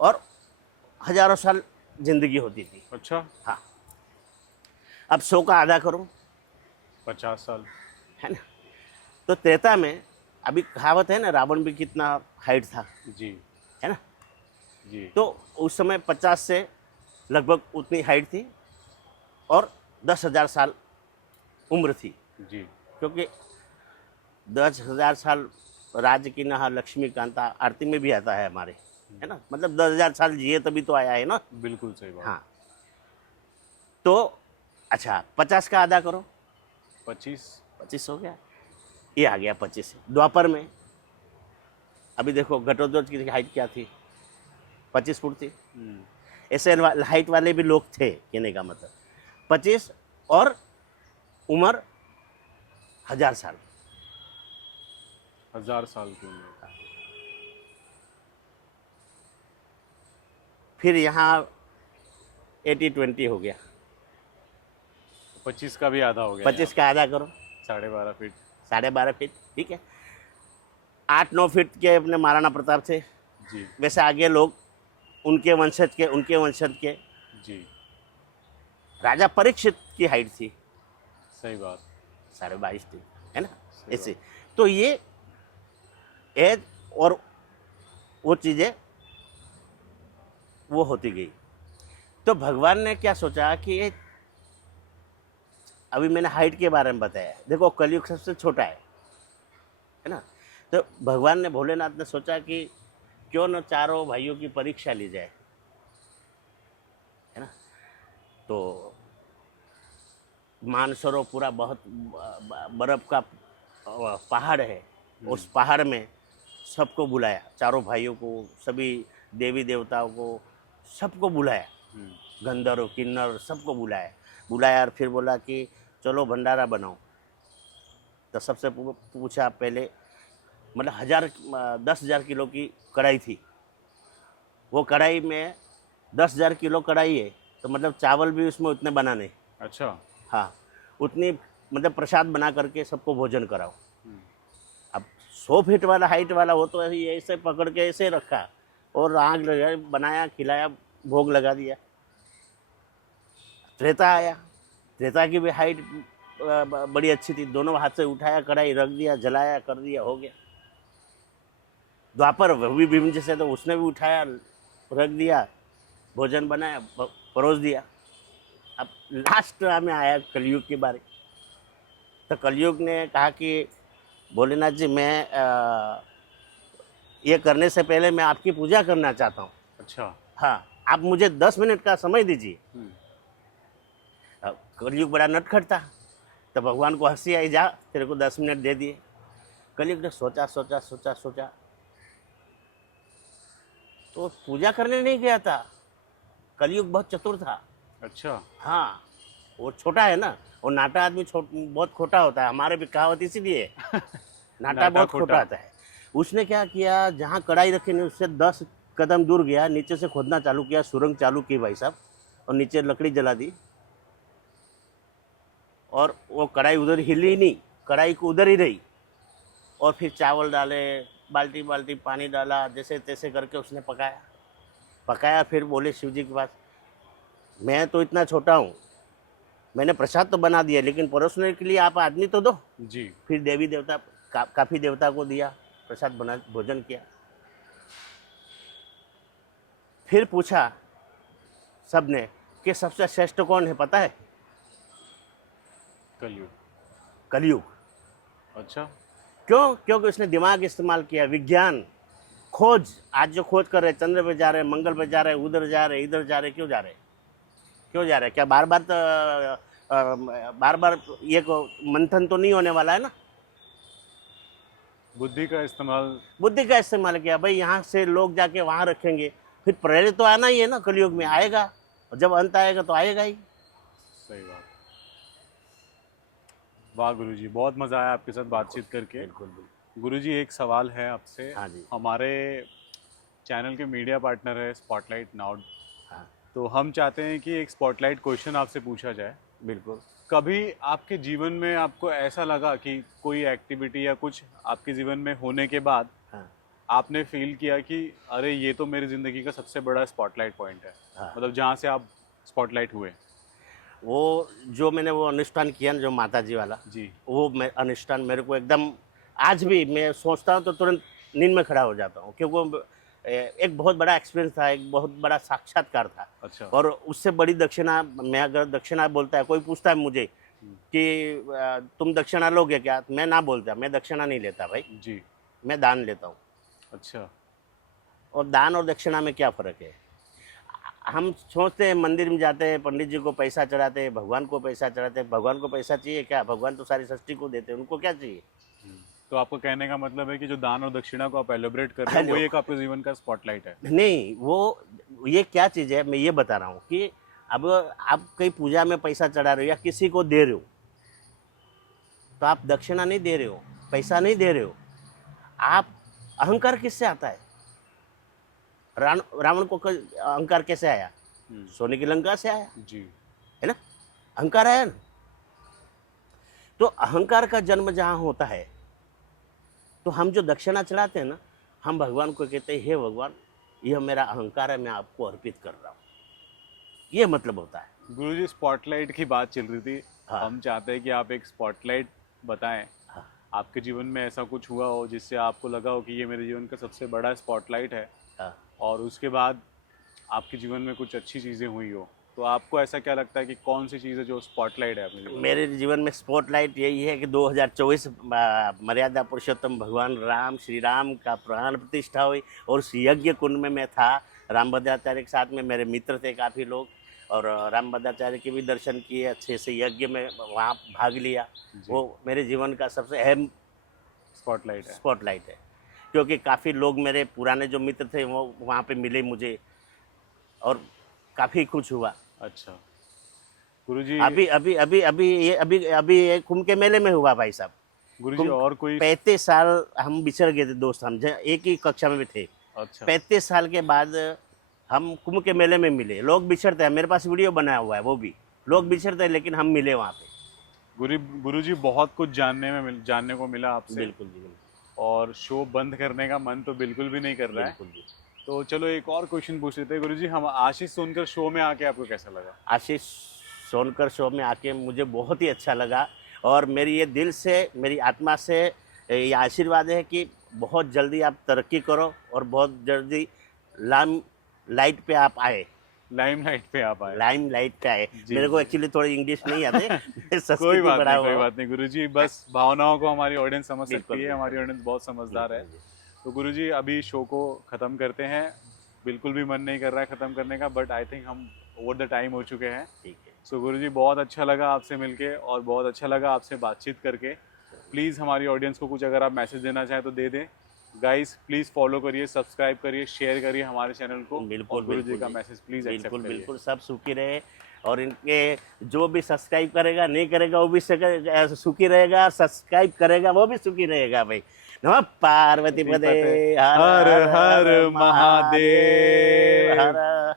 और हजारों साल जिंदगी होती थी। अच्छा। हाँ, अब 100 का आधा करो, 50 साल। है ना। तो त्रेता में अभी कहावत है ना, रावण भी कितना हाइट था, जी। है ना। जी। तो उस समय 50 से लगभग उतनी हाइट थी और 10,000 साल उम्र थी। जी। क्योंकि 10,000 साल राज्य की नहा लक्ष्मी कांता आरती में भी आता है हमारे, है ना। मतलब 10,000 साल जिए तभी तो आया है ना। बिल्कुल सही बात। हाँ, तो अच्छा 50 का आधा करो, 25 हो गया। ये आ गया 25। द्वापर में अभी देखो घटोत्कच की हाइट क्या थी? 25 फुट थी। ऐसे हाइट वाले भी लोग थे, कहने का मतलब 25 और उम्र 1,000 साल। 1000 साल की उम्र। फिर यहाँ 80-20 हो गया। 25 का भी आधा हो गया। 25 का आधा करो, 12.5 फीट। 12.5 फीट, ठीक है। 8-9 फीट के अपने महाराणा प्रताप थे। जी। वैसे आगे लोग उनके वंशज के जी। राजा परीक्षित की हाइट थी सही बात। 22.5 थी, है ना। सही ऐसे तो ये एज और वो चीज़ें वो होती गई। तो भगवान ने क्या सोचा कि ये, अभी मैंने हाइट के बारे में बताया, देखो कलयुग सबसे छोटा है ना। तो भगवान ने, भोलेनाथ ने सोचा कि क्यों न चारों भाइयों की परीक्षा ली जाए, है ना। तो मानसरोवर पूरा बहुत बर्फ का पहाड़ है। उस पहाड़ में सबको बुलाया, चारों भाइयों को, सभी देवी देवताओं को, सबको बुलाया। गंधर्व किन्नर सबको बुलाया और फिर बोला कि चलो भंडारा बनाओ। तो सबसे पूछा पहले, मतलब 10,000 किलो की कढ़ाई थी। वो कढ़ाई में 10,000 किलो कढ़ाई है, तो मतलब चावल भी उसमें उतने बनाने। अच्छा। हाँ, उतनी मतलब प्रसाद बना करके सबको भोजन कराओ। अब 100 फीट वाला हाइट वाला हो तो ऐसे पकड़ के ऐसे रखा और आग लगा, बनाया, खिलाया, भोग लगा दिया। त्रेता आया, त्रेता की भी हाइट बड़ी अच्छी थी। दोनों हाथ से उठाया, कढ़ाई रख दिया, जलाया, कर दिया, हो गया। द्वापर भी भीम जैसे, तो उसने भी उठाया, रख दिया, भोजन बनाया, परोस दिया। अब लास्ट में आया कलयुग की बारी। तो कलयुग ने कहा कि भोलेनाथ जी, मैं ये करने से पहले मैं आपकी पूजा करना चाहता हूँ। अच्छा। हाँ, आप मुझे 10 मिनट का समय दीजिए। कलयुग बड़ा नटखट था, तो भगवान को हंसी आई, जा तेरे को 10 मिनट दे दिए। कलयुग ने सोचा तो पूजा करने नहीं गया था। कलयुग बहुत चतुर था। अच्छा। हाँ, वो छोटा है ना, वो नाटा आदमी बहुत खोटा होता है। हमारे भी कहावत इसीलिए है। नाटा बहुत खोटा होता है। उसने क्या किया, जहाँ कढ़ाई रखी नहीं उससे 10 कदम दूर गया, नीचे से खोदना चालू किया, सुरंग चालू की भाई साहब, और नीचे लकड़ी जला दी। और वो कढ़ाई उधर हिली नहीं, कढ़ाई को उधर ही रही। और फिर चावल डाले, बाल्टी बाल्टी पानी डाला, जैसे तैसे करके उसने पकाया। फिर बोले शिव जी के पास, मैं तो इतना छोटा हूँ, मैंने प्रसाद तो बना दिया, लेकिन परोसने के लिए आप आदमी तो दो। जी। फिर देवी देवता काफ़ी देवता को दिया, प्रसाद बना, भोजन किया। फिर पूछा सबने कि सबसे श्रेष्ठ कौन है पता है? कलयुग। कलयुग। अच्छा। क्यों? क्योंकि उसने दिमाग इस्तेमाल किया, विज्ञान, खोज। आज जो खोज कर रहे, चंद्र पे जा रहे, मंगल पे जा रहे, उधर जा रहे, इधर जा रहे, क्यों जा रहे? क्यों जा रहे? क्या बार बार ये मंथन तो नहीं होने वाला है ना? बुद्धि का इस्तेमाल। बुद्धि का इस्तेमाल किया भाई, यहाँ से लोग जाके वहाँ रखेंगे, फिर प्रेरित तो आना ही है ना, कलयुग में आएगा, और जब अंत आएगा तो आएगा ही। सही बात। वाह गुरुजी, बहुत मज़ा आया आपके साथ बातचीत करके। बिल्कुल बिल्कुल। गुरुजी एक सवाल है आपसे। हाँ जी। हमारे चैनल के मीडिया पार्टनर है स्पॉटलाइट नाउ, हाँ तो हम चाहते हैं कि एक स्पॉटलाइट क्वेश्चन आपसे पूछा जाए। बिल्कुल। कभी आपके जीवन में आपको ऐसा लगा कि कोई एक्टिविटी या कुछ आपके जीवन में होने के बाद हाँ आपने फील किया कि अरे ये तो मेरी ज़िंदगी का सबसे बड़ा स्पॉटलाइट पॉइंट है, हाँ। मतलब जहाँ से आप स्पॉटलाइट हुए? वो जो मैंने वो अनुष्ठान किया ना, जो माता जी वाला, जी। वो मैं अनुष्ठान मेरे को एकदम, आज भी मैं सोचता हूँ तो तुरंत नींद में खड़ा हो जाता हूँ, क्योंकि वो एक बहुत बड़ा एक्सपीरियंस था, एक बहुत बड़ा साक्षात्कार था। अच्छा। और उससे बड़ी दक्षिणा, मैं अगर दक्षिणा बोलता है, कोई पूछता है मुझे कि तुम दक्षिणा लोगे क्या, मैं ना बोलता, मैं दक्षिणा नहीं लेता भाई, जी। मैं दान लेता हूँ। अच्छा। और दान और दक्षिणा में क्या फ़र्क है? हम सोचते हैं मंदिर में जाते हैं, पंडित जी को पैसा चढ़ाते हैं, भगवान को पैसा चढ़ाते हैं। भगवान को पैसा चाहिए क्या? भगवान तो सारी सृष्टि को देते हैं, उनको क्या चाहिए? तो आपको कहने का मतलब है कि जो दान और दक्षिणा को आप एलिब्रेट कर रहे हो वो एक आपके जीवन का स्पॉटलाइट है? नहीं, वो ये क्या चीज़ है, मैं ये बता रहा हूँ कि अब आप कहीं पूजा में पैसा चढ़ा रहे हो या किसी को दे रहे हो, तो आप दक्षिणा नहीं दे रहे हो, पैसा नहीं दे रहे हो, आप अहंकार किससे आता है? रावण को अहंकार कैसे आया? सोने की लंका से आया, जी। है ना? अहंकार आया ना। तो अहंकार का जन्म जहाँ होता है, तो हम जो दक्षिणा चढ़ाते हैं ना, हम भगवान को कहते हैं, हे भगवान, यह मेरा अहंकार है, मैं आपको अर्पित कर रहा हूँ। ये मतलब होता है। गुरुजी स्पॉटलाइट की बात चल रही थी। हाँ। हम चाहते हैं कि आप एक स्पॉटलाइट बताएं। हाँ। आपके जीवन में ऐसा कुछ हुआ हो जिससे आपको लगा हो कि ये मेरे जीवन का सबसे बड़ा स्पॉटलाइट है, हाँ। और उसके बाद आपके जीवन में कुछ अच्छी चीज़ें हुई हो, तो आपको ऐसा क्या लगता है कि कौन सी चीज़ है जो स्पॉटलाइट है अपने जीवन में? मेरे जीवन में स्पॉटलाइट यही है कि 2024 मर्यादा पुरुषोत्तम भगवान राम, श्री राम का प्राण प्रतिष्ठा हुई, और उस यज्ञ कुंड में मैं था, रामभद्राचार्य के साथ में, मेरे मित्र थे काफ़ी लोग, और रामभद्राचार्य के भी दर्शन किए अच्छे से, यज्ञ में वहाँ भाग लिया। वो मेरे जीवन का सबसे अहम स्पॉटलाइट है, क्योंकि काफ़ी लोग मेरे पुराने जो मित्र थे वो वहाँ पे मिले मुझे, और काफ़ी खुश हुआ। अच्छा गुरुजी, अभी अभी अभी अभी ये कुंभ के मेले में हुआ भाई साहब। गुरुजी और कोई? 35 साल हम बिछड़ गए थे दोस्त, हम एक ही कक्षा में भी थे। अच्छा। 35 साल के बाद हम कुंभ के मेले में मिले। लोग बिछड़ते हैं, मेरे पास वीडियो बनाया हुआ है, वो भी लोग बिछड़ते हैं, लेकिन हम मिले वहाँ पे। गुरुजी बहुत कुछ जानने को मिला आपसे। बिल्कुल जी, बिल्कुल। और शो बंद करने का मन तो बिल्कुल भी नहीं कर रहा है। बिल्कुल जी। तो चलो एक और क्वेश्चन पूछ लेते हैं गुरुजी। हम आशीष सोनकर शो में आके आपको कैसा लगा? आशीष सोनकर शो में आके मुझे बहुत ही अच्छा लगा, और मेरी ये दिल से, मेरी आत्मा से ये आशीर्वाद है कि बहुत जल्दी आप तरक्की करो, और बहुत जल्दी लाइट पे आप आए। लाइमलाइट पे आप आए। लाइमलाइट पे आए। जी, मेरे को जी। एक्चुअली थोड़ी इंग्लिश नहीं आते। कोई बात नहीं गुरुजी, बस भावनाओं को हमारी ऑडियंस समझ सकती है, हमारी ऑडियंस बहुत समझदार है। तो गुरुजी अभी शो को ख़त्म करते हैं। बिल्कुल भी मन नहीं कर रहा है ख़त्म करने का, बट आई थिंक हम ओवर द टाइम हो चुके हैं। ठीक है। सो गुरुजी बहुत अच्छा लगा आपसे मिलके, और बहुत अच्छा लगा आपसे बातचीत करके। प्लीज़ हमारी ऑडियंस को कुछ अगर आप मैसेज देना चाहें तो दे दें। गाइस प्लीज़ फॉलो करिए, सब्सक्राइब करिए, शेयर करिए हमारे चैनल को। बिल्कुल, गुरुजी का मैसेज प्लीज़ एक्सेप्ट बिल्कुल करिए। बिल्कुल, सब सुखी रहे, और इनके जो भी सब्सक्राइब करेगा, नहीं करेगा वो भी सुखी रहेगा, सब्सक्राइब करेगा वो भी सुखी रहेगा भाई। नमः पार्वती पदे, हर हर महादेव। हर